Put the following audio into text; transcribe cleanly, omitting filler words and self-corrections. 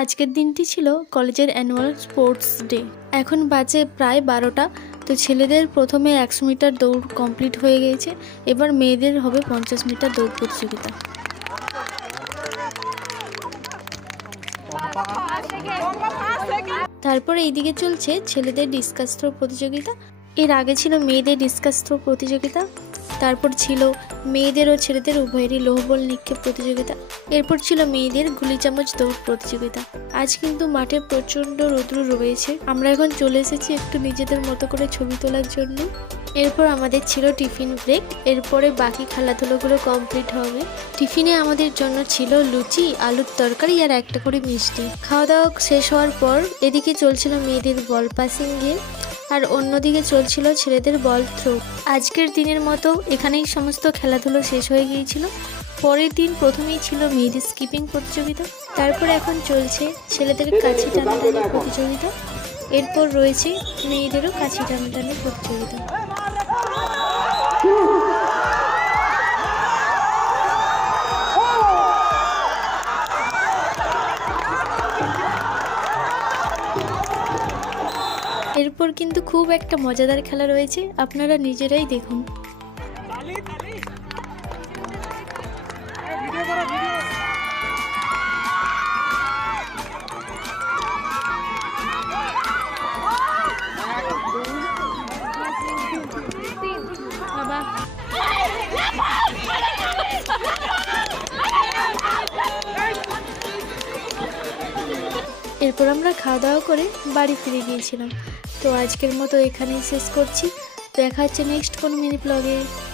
আজকের দিনটি ছিল কলেজের অ্যানুয়াল স্পোর্টস ডে। এখন বাজে প্রায় 12টা। তো ছেলেদের প্রথমে 100 মিটার দৌড় কমপ্লিট হয়ে গিয়েছে। এবার মেয়েদের হবে 50 মিটার দৌড় প্রতিযোগিতা। তারপরে এইদিকে চলছে ছেলেদের ডিসকাস থ্রো প্রতিযোগিতা। এর আগে ছিল মেয়েদের ডিসকাস থ্রো প্রতিযোগিতা। তারপর ছিল মেয়েদের ও ছেলেদের উভয়েরই লোহবল নিক্ষেপ প্রতিযোগিতা। এরপর ছিল মেয়েদের গুলি চামচ দৌড় প্রতিযোগিতা। আজ কিন্তু মাঠে প্রচণ্ড রৌদ্র রয়েছে। আমরা এখন চলে এসেছি একটু নিজেদের মতো করে ছবি তোলার জন্য। এরপর আমাদের ছিল টিফিন ব্রেক। এরপরে বাকি খেলাধুলোগুলো কমপ্লিট হবে। টিফিনে আমাদের জন্য ছিল লুচি, আলুর তরকারি আর একটা করে মিষ্টি। খাওয়া দাওয়া শেষ হওয়ার পর এদিকে চলছিল মেয়েদের বল পাসিং গেম, আর অন্যদিকে চলছিল ছেলেদের বল থ্রো। আজকের দিনের মতো এখানেই সমস্ত খেলাধুলো শেষ হয়ে গিয়েছিল। পরের দিন প্রথমেই ছিল মেয়েদের স্কিপিং প্রতিযোগিতা। তারপর এখন চলছে ছেলেদের কাছি টানাটানি প্রতিযোগিতা। এরপর রয়েছে মেয়েদেরও কাছি টানাটানি প্রতিযোগিতা। এরপর কিন্তু খুব একটা মজাদার খেলা রয়েছে, আপনারা নিজেরাই দেখুন। এরপর আমরা খাওয়া দাওয়া করে বাড়ি ফিরে গিয়েছিলাম। তো আজকের মতো এখানেই শেষ করছি। দেখা হচ্ছে নেক্সট কোনো মিনি ব্লগে।